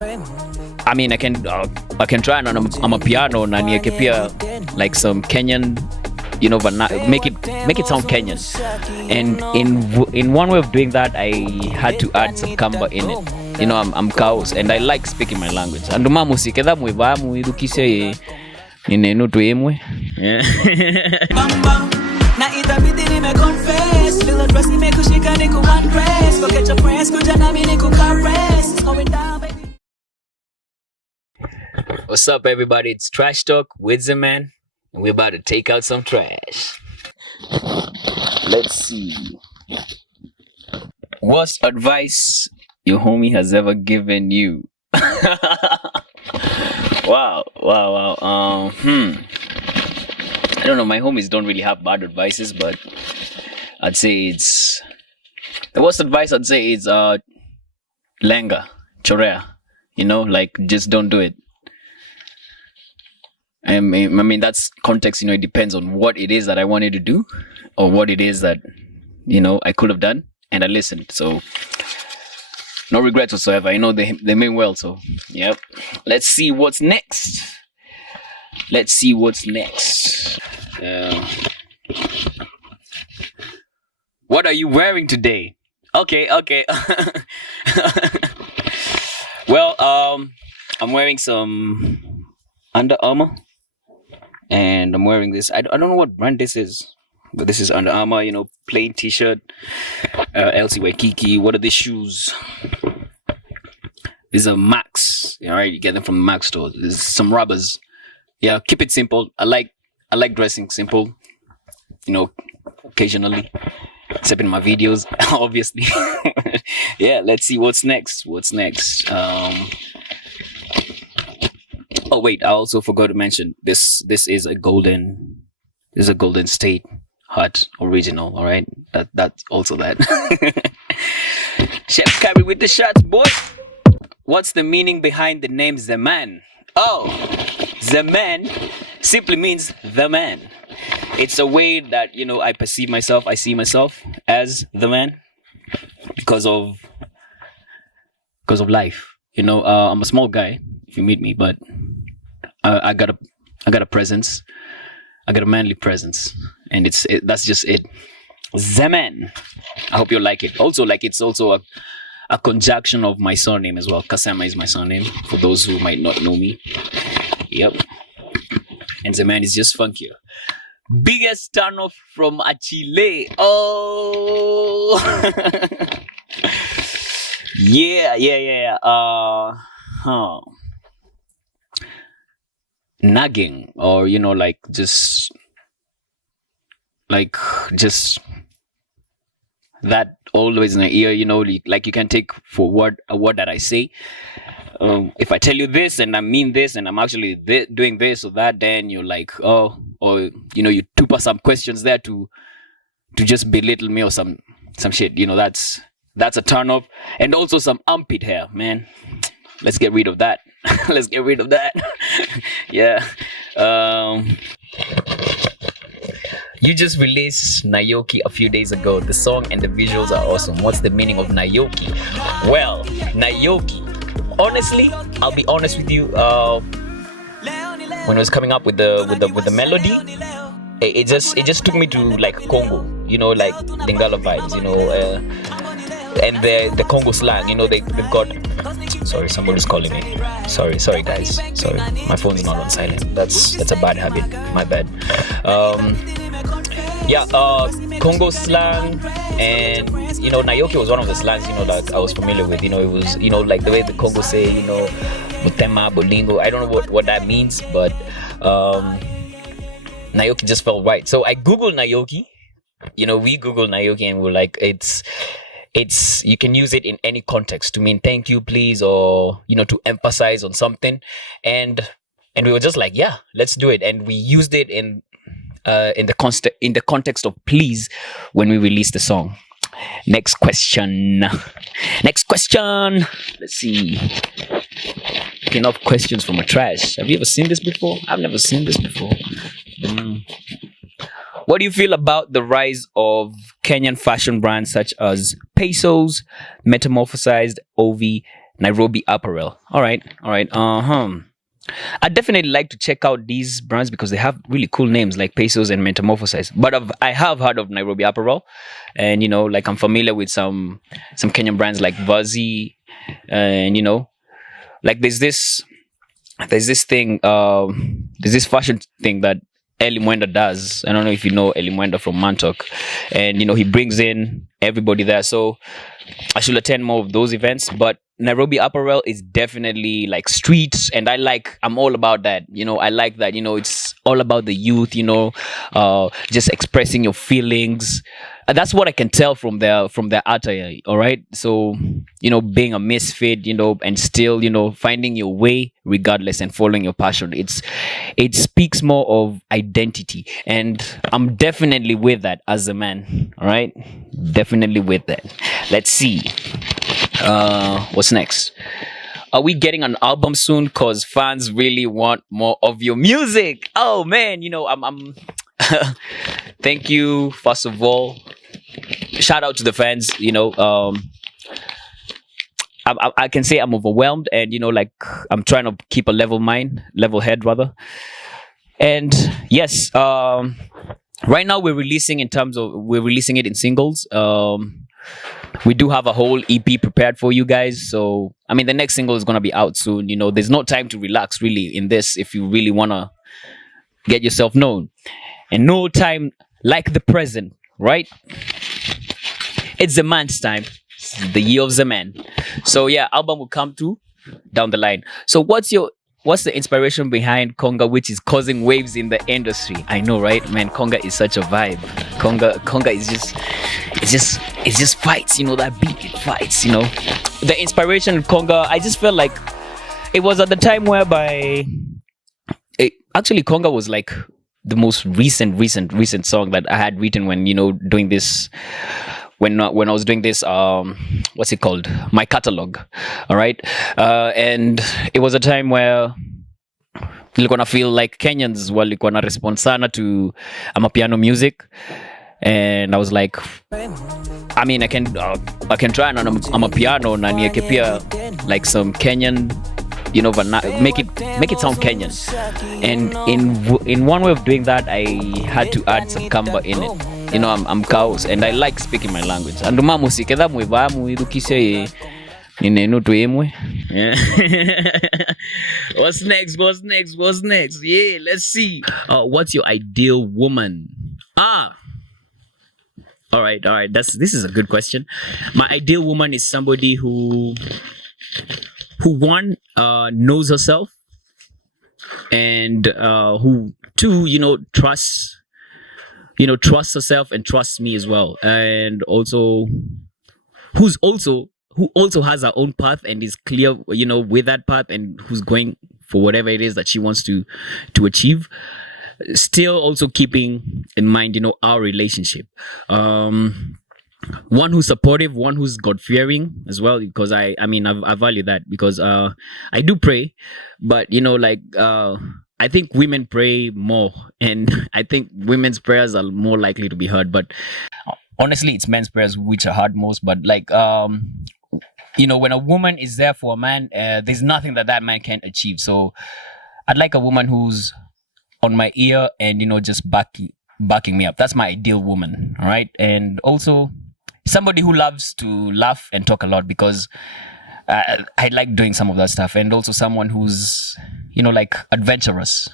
I mean, I can try on a piano na nieke pia like some Kenyan, make it sound Kenyan. And in one way of doing that, I had to add some kamba in it. I'm Kaos and I like speaking my language. Anduma musike da mwiba muidukise ninenu tuimwe. Yeah. Na itabidi nimeconfess feel the dress nimekushika niku undress forget your friends kuja nami niku caress it's going down baby. What's up everybody, it's Trash Talk with Zeman and we're about to take out some trash. Let's see. Worst advice your homie has ever given you? Wow. I don't know, my homies don't really have bad advices, but I'd say it's the worst advice I'd say is lenga, chorea, like just don't do it. I mean that's context, it depends on what it is that I wanted to do or what it is that, I could have done and I listened. So no regrets whatsoever. I know they mean well, so yep. Let's see what's next. What are you wearing today? Okay. Well, I'm wearing some Under Armour, and I'm wearing this. I don't know what brand this is, but this is Under Armour. Plain T-shirt. LC Waikiki. What are these shoes? These are Max. All right, you get them from the Max store. There's some rubbers. Yeah, keep it simple. I like dressing simple. Occasionally, except in my videos, obviously. Yeah, let's see what's next. Oh wait, I also forgot to mention this is a Golden State Hut original. All right, that's also that. Chef Carry with the shots, boy. What's the meaning behind the name Zeman? Oh, Zeman simply means the man. It's a way that I perceive myself. I see myself as the man because of life. I'm a small guy if you meet me, but I got a presence. I got a manly presence, and that's just it. Zeman. I hope you like it. Also, it's also a conjunction of my surname as well. Kasama is my surname for those who might not know me. Yep. And Zeman is just funkier. Biggest turnoff from Achille. Oh. Yeah. Nagging, or just that always in the ear. Like you can take for a word that I say. If I tell you this and I mean this and I'm actually doing this or that, then you're like, oh, or you tupa some questions there to just belittle me or some shit. That's a turn off. And also some armpit hair, man. Let's get rid of that. Yeah. You just released Nayoki a few days ago. The song and the visuals are awesome. What's the meaning of Nayoki? Well, Nayoki, honestly, I'll be honest with you. When I was coming up with the melody, it just took me to like Congo, like Dingala vibes, and the Congo slang. They've got. Sorry, somebody's calling me. Sorry guys. Sorry, my phone's not on silent. That's a bad habit. My bad. Congo slang, and Nayoki was one of the slangs that I was familiar with. It was like the way the Congo say Butema, Bolingo. I don't know what that means, but Nayoki just felt right. So I googled Nayoki. We googled Nayoki and we're like, it's you can use it in any context to mean thank you, please, or to emphasize on something, and we were just like, yeah, let's do it, and we used it in the context of please when we released the song. Next question. Let's see. Enough questions from a trash. Have you ever seen this before? I've never seen this before. What do you feel about the rise of Kenyan fashion brands such as Pesos, Metamorphosized, Ovi, Nairobi Apparel. All right, all right. I definitely like to check out these brands because they have really cool names like Pesos and Metamorphosize. But I have heard of Nairobi Apparel, and like I'm familiar with some Kenyan brands like Vazi, and like there's this fashion thing that Eli Mwenda does. I don't know if you know Eli Mwenda from Mantok, and he brings in everybody there. So I should attend more of those events. But Nairobi Apparel is definitely like street, and I'm all about that. I like that. It's all about the youth. Just expressing your feelings. That's what I can tell from their attire. All right, so being a misfit, and still finding your way regardless and following your passion. It speaks more of identity, and I'm definitely with that as a man. All right, definitely with that. Let's see. What's next? Are we getting an album soon? Cause fans really want more of your music. Oh man, I'm thank you first of all. Shout out to the fans. I can say I'm overwhelmed, and I'm trying to keep a level head rather. And yes, right now we're releasing it in singles. We do have a whole EP prepared for you guys. So, the next single is going to be out soon. There's no time to relax really in this if you really want to get yourself known. And no time like the present, right? It's Zeman's time. It's the year of Zeman. So, yeah, album will come through down the line. So, what's the inspiration behind Konga, which is causing waves in the industry? I know, right? Man, Konga is such a vibe. Konga is just fights, that beat, it fights, The inspiration of Konga, I just felt like it was at the time whereby actually Konga was like the most recent song that I had written when, doing this when I was doing this what's it called, my catalog. All right, and it was a time where nilikuwa na feel like Kenyans walikuwa na respond sana to amapiano music, and I was like, I can try on amapiano na nieke pia like some Kenyan, make it sound Kenyan, and in one way of doing that I had to add some kamba in it. I'm Kaos, and I like speaking my language. And musika da mwebamu idukise ninenu tuemwe. Yeah. What's next? Yeah, let's see. What's your ideal woman? All right. This is a good question. My ideal woman is somebody who one knows herself, and who two trusts herself and trusts me as well, and also who also has her own path and is clear with that path, and who's going for whatever it is that she wants to achieve, still also keeping in mind our relationship. One who's supportive, one who's God-fearing as well, because I value that, because I do pray, but I think women pray more, and I think women's prayers are more likely to be heard. But honestly, it's men's prayers which are heard most. But when a woman is there for a man, there's nothing that man can't achieve. So I'd like a woman who's on my ear and just backing me up. That's my ideal woman. All right, and also somebody who loves to laugh and talk a lot, because I like doing some of that stuff, and also someone who's like adventurous,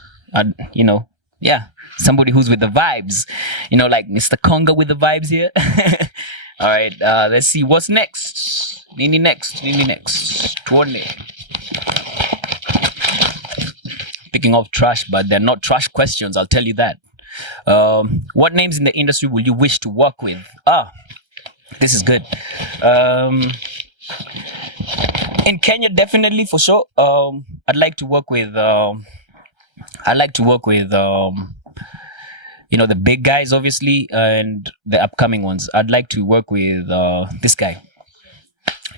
somebody who's with the vibes, like Mr. Konga with the vibes here. All right, let's see what's next. Nini next. Tuone. Picking off trash, but they're not trash questions, I'll tell you that. What names in the industry will you wish to work with? This is good. In Kenya, definitely, for sure. I'd like to work with the the big guys, obviously, and the upcoming ones. I'd like to work with this guy,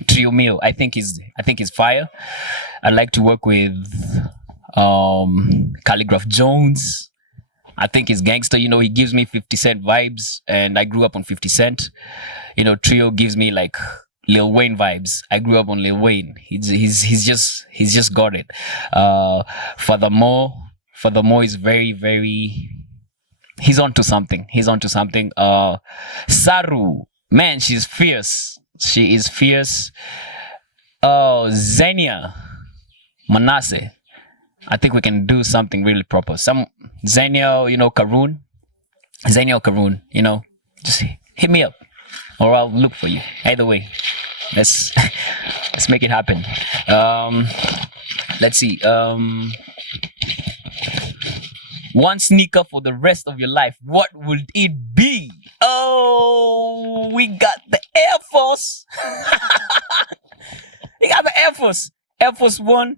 Trio Mio. I think he's fire. I'd like to work with Calligraph Jones. I think he's gangster. He gives me 50 Cent vibes, and I grew up on 50 Cent. Trio gives me like Lil Wayne vibes. I grew up on Lil Wayne. He's just got it. Furthermore is very. He's onto something. Saru, man, she's fierce. She is fierce. Oh, Xenia, Manasseh. I think we can do something really proper. Some Xenia, Karun. Xenia or Karun, just hit me up, or I'll look for you. Either way, let's make it happen. Let's see. One sneaker for the rest of your life. What would it be? Oh, we got the Air Force. We got the Air Force. Air Force One,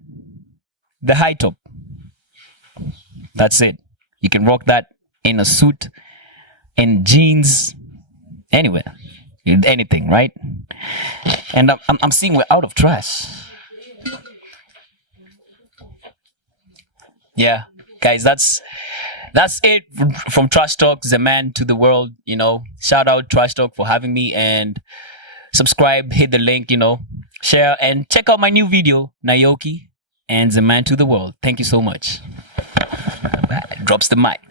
the high top. That's it. You can rock that in a suit, in jeans, anywhere, anything, right? And I'm seeing we're out of trash. Yeah, guys, that's it from Trash Talk, Zeman to the world. Shout out Trash Talk for having me, and subscribe, hit the link, share, and check out my new video, Nayoki and Zeman to the world. Thank you so much. Drops the mic.